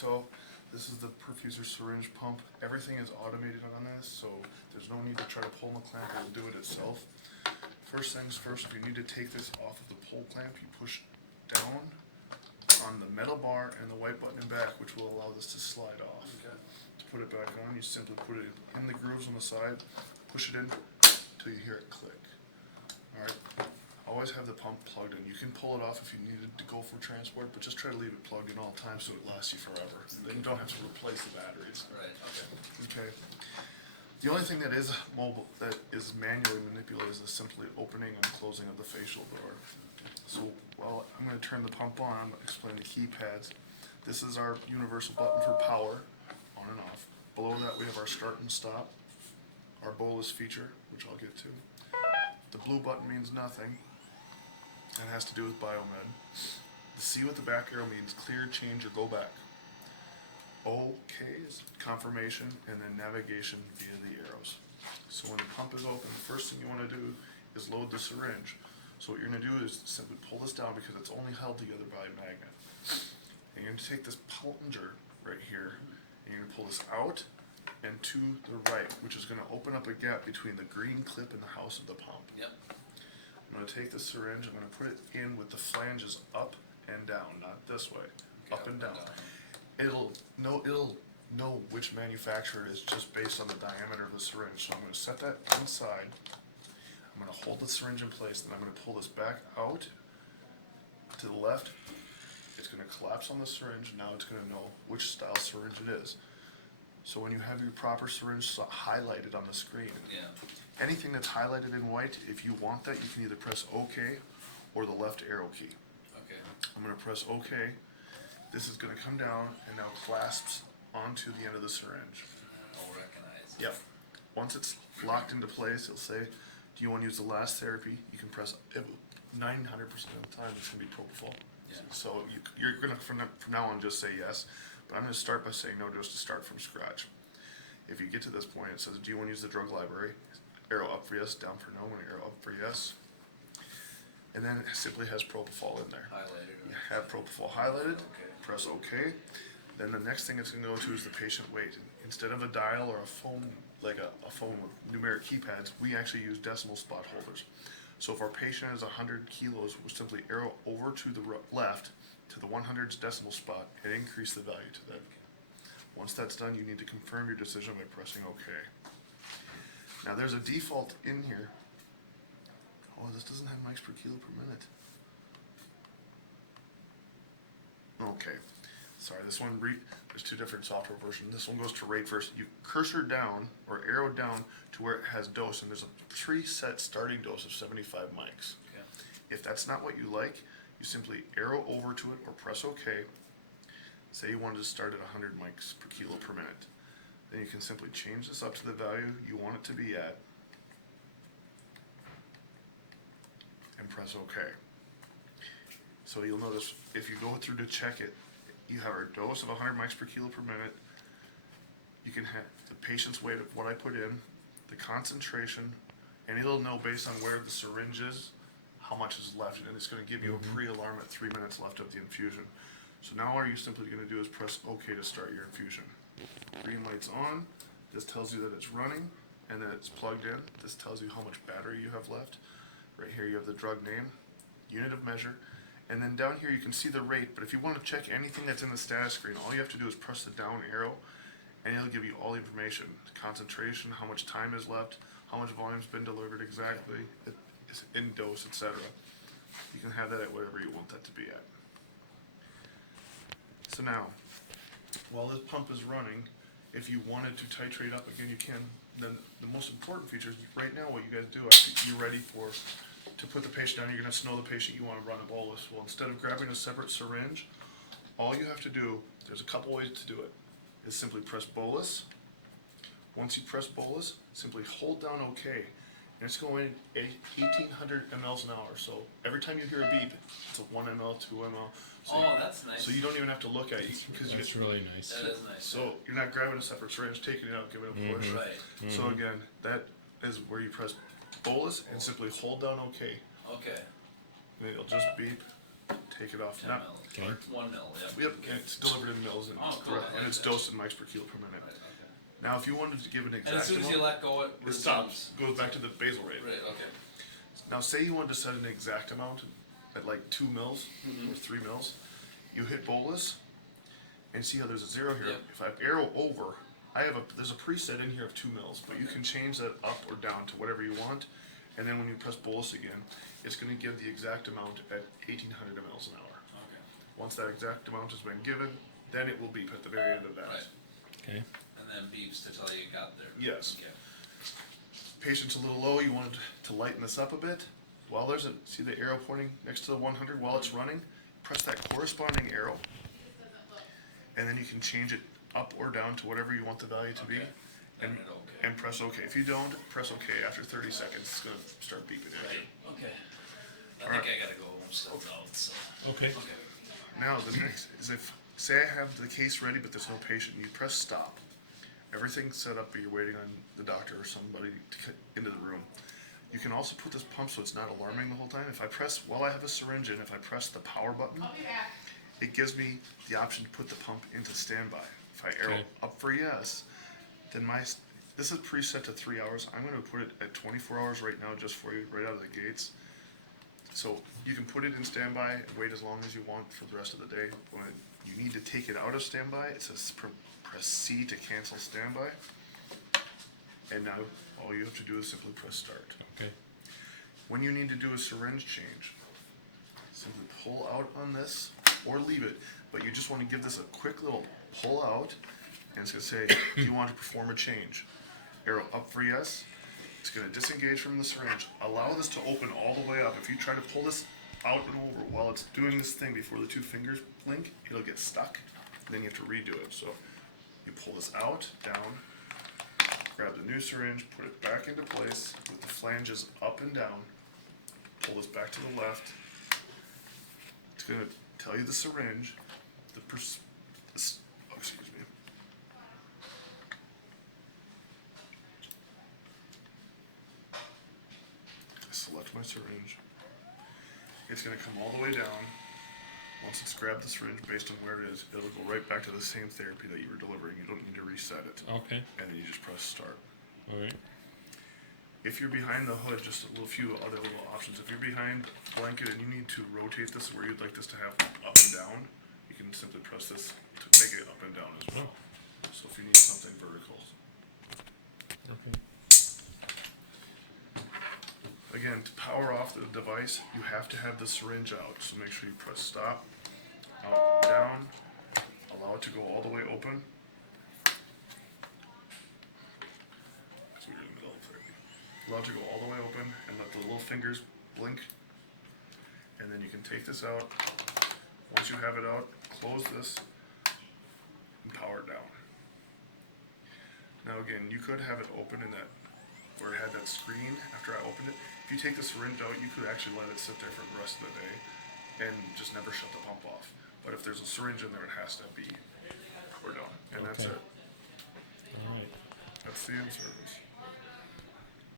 So this is the Perfusor Syringe pump. Everything is automated on this, so there's no need to try to pull the clamp, it'll do it itself. First things first, if you need to take this off of the pull clamp, you push down on the metal bar and the white button in back, which will allow this to slide off. Okay. To put it back on, you simply put it in the grooves on the side, push it in till you hear it click. Alright, always have the pump plugged in. You can pull it off if you needed to go for transport, but just try to leave it plugged in all the time so it lasts you forever. Then you don't have to replace the batteries. Right, okay. Okay. The only thing that is mobile, that is manually manipulated, is simply opening and closing of the facial door. So, well, I'm going to turn the pump on. I'm going to explain the keypads. This is our universal button for power, on and off. Below that we have our start and stop, our bolus feature, which I'll get to. The blue button means nothing. It has to do with biomed. The C with the back arrow means clear, change, or go back. OK is confirmation, and then navigation via the arrows. So when the pump is open, the first thing you want to do is load the syringe. So what you're going to do is simply pull this down because it's only held together by a magnet. And you're going to take this plunger right here, and you're going to pull this out and to the right, which is going to open up a gap between the green clip and the house of the pump. Yep. I'm going to take the syringe, I'm going to put it in with the flanges up and down, not this way, up and down. It'll know which manufacturer it is just based on the diameter of the syringe. So I'm going to set that inside. I'm going to hold the syringe in place, then I'm going to pull this back out to the left. It's going to collapse on the syringe. Now it's going to know which style syringe it is. So when you have your proper syringe highlighted on the screen, Yeah. anything that's highlighted in white, if you want that, you can either press OK or the left arrow key. Okay. I'm going to press OK. This is going to come down and now clasps onto the end of the syringe. I'll recognize. Yep. Once it's locked into place, it'll say, do you want to use the last therapy? You can press 900% of the time it's going to be Propofol. Yeah. So you're going to, from now on, just say yes. But I'm going to start by saying no, just to start from scratch. If you get to this point, it says, do you want to use the drug library? Arrow up for yes, down for no, and arrow up for yes. And then it simply has Propofol in there. Highlighted. You have Propofol highlighted, Okay. press OK. Then the next thing it's going to go to is the patient weight. Instead of a dial or a phone, like a phone with numeric keypads, we actually use decimal spot holders. So if our patient is 100 kilos, we'll simply arrow over to the left to the 100's decimal spot and increase the value to that. Once that's done, you need to confirm your decision by pressing OK. Now there's a default in here. Oh, this doesn't have mics per kilo per minute. Okay, sorry, this one, there's two different software versions. This one goes to rate first. You cursor down or arrow down to where it has dose, and there's a preset starting dose of 75 mics. Okay. If that's not what you like, you simply arrow over to it or press OK. Say you wanted to start at 100 mics per kilo per minute. Then you can simply change this up to the value you want it to be at and press OK. So you'll notice if you go through to check it, you have a dose of 100 mics per kilo per minute. You can have the patient's weight of what I put in, the concentration, and it'll know based on where the syringe is, how much is left, and it's going to give you a pre-alarm at 3 minutes left of the infusion. So now all you're simply going to do is press OK to start your infusion. Green light's on. This tells you that it's running and that it's plugged in. This tells you how much battery you have left. Right here you have the drug name, unit of measure, and then down here you can see the rate. But if you want to check anything that's in the status screen, all you have to do is press the down arrow and it'll give you all the information. The concentration, how much time is left, how much volume's been delivered exactly, it's in dose, etc. You can have that at whatever you want that to be at. So now, while this pump is running, if you wanted to titrate up again, you can. Then the most important feature is right now what you guys do, you're ready to put the patient down, you're going to know the patient you want to run a bolus. Well, instead of grabbing a separate syringe, all you have to do, there's a couple ways to do it, is simply press bolus. Once you press bolus, simply hold down OK. And it's going at 1,800 mLs an hour. So every time you hear a beep, it's a 1 ml, 2 ml. So That's nice. So you don't even have to look at it because That's really nice. That is nice. So you're not grabbing a separate syringe, taking it out, giving it a push. Right. So again, that is where you press bolus and simply hold down OK. Okay. And it'll just beep take it off. 10 Not, mil. Okay. Or 1 mil, yeah. yep, and it's delivered in mils, and, Oh, cool, I and like it's that. dosed in mics per kilo per minute. Right, okay. Now, if you wanted to give an And exact as soon as you amount, let go, it it stops, goes back to the basal rate. Right, okay. Now, say you wanted to set an exact amount at like 2 mils Mhm. or 3 mils, you hit bolus, and see how there's a 0 here. Yep. If I arrow over, there's a preset in here of 2 mils, but you can change that up or down to whatever you want, and then when you press bolus again, it's gonna give the exact amount at 1800 mils an hour. Okay. Once that exact amount has been given, then it will beep at the very end of that. Right. Okay. And then beeps to tell you got there. Yes. Okay. Patient's a little low, you wanted to lighten this up a bit. Well, see the arrow pointing next to the 100 while it's running? Press that corresponding arrow. And then you can change it up or down to whatever you want the value to be. Okay. And, Then hit okay. and press OK. If you don't, press OK. After 30 seconds, it's going to start beeping at you. Right, okay. I Alright. think I gotta go home still out, so. Okay. Okay. Now, the next is if, say I have the case ready, but there's no patient, you press stop. Everything's set up, but you're waiting on the doctor or somebody to get into the room. You can also put this pump so it's not alarming the whole time. If I press, while I have a syringe in, if I press the power button, it gives me the option to put the pump into standby. If I arrow Okay. up for yes, then this is preset to 3 hours. I'm gonna put it at 24 hours right now just for you, right out of the gates. So you can put it in standby and wait as long as you want for the rest of the day. When you need to take it out of standby, it says press C to cancel standby. And now all you have to do is simply press start. Okay. When you need to do a syringe change, simply pull out on this or leave it, but you just want to give this a quick little pull out, and it's going to say, do you want to perform a change? Arrow up for yes. It's going to disengage from the syringe. Allow this to open all the way up. If you try to pull this out and over while it's doing this thing before the 2 fingers blink, it'll get stuck. And then you have to redo it. So you pull this out, down, grab the new syringe, put it back into place with the flanges up and down. Pull this back to the left. It's going to tell you the syringe, excuse me. I select my syringe. It's going to come all the way down. Once it's grabbed the syringe based on where it is, it'll go right back to the same therapy that you were delivering. You don't need to reset it. Okay. And then you just press start. All right. If you're behind the hood, just a few other little options. If you're behind blanket and you need to rotate this where you'd like this to have up and down, you can simply press this to make it up and down as well. So if you need something vertical. Okay. Again, to power off the device, you have to have the syringe out. So make sure you press stop, out, down, allow it to go all the way open. So we're in the middle of therapy. Allow it to go all the way open and let the little fingers blink. And then you can take this out. Once you have it out, close this and power it down. Now again, you could have it open in that, where it had that screen after I opened it. If you take the syringe out, you could actually let it sit there for the rest of the day and just never shut the pump off. But if there's a syringe in there, it has to be, we're done. And that's Okay. it. All right. That's the in-service.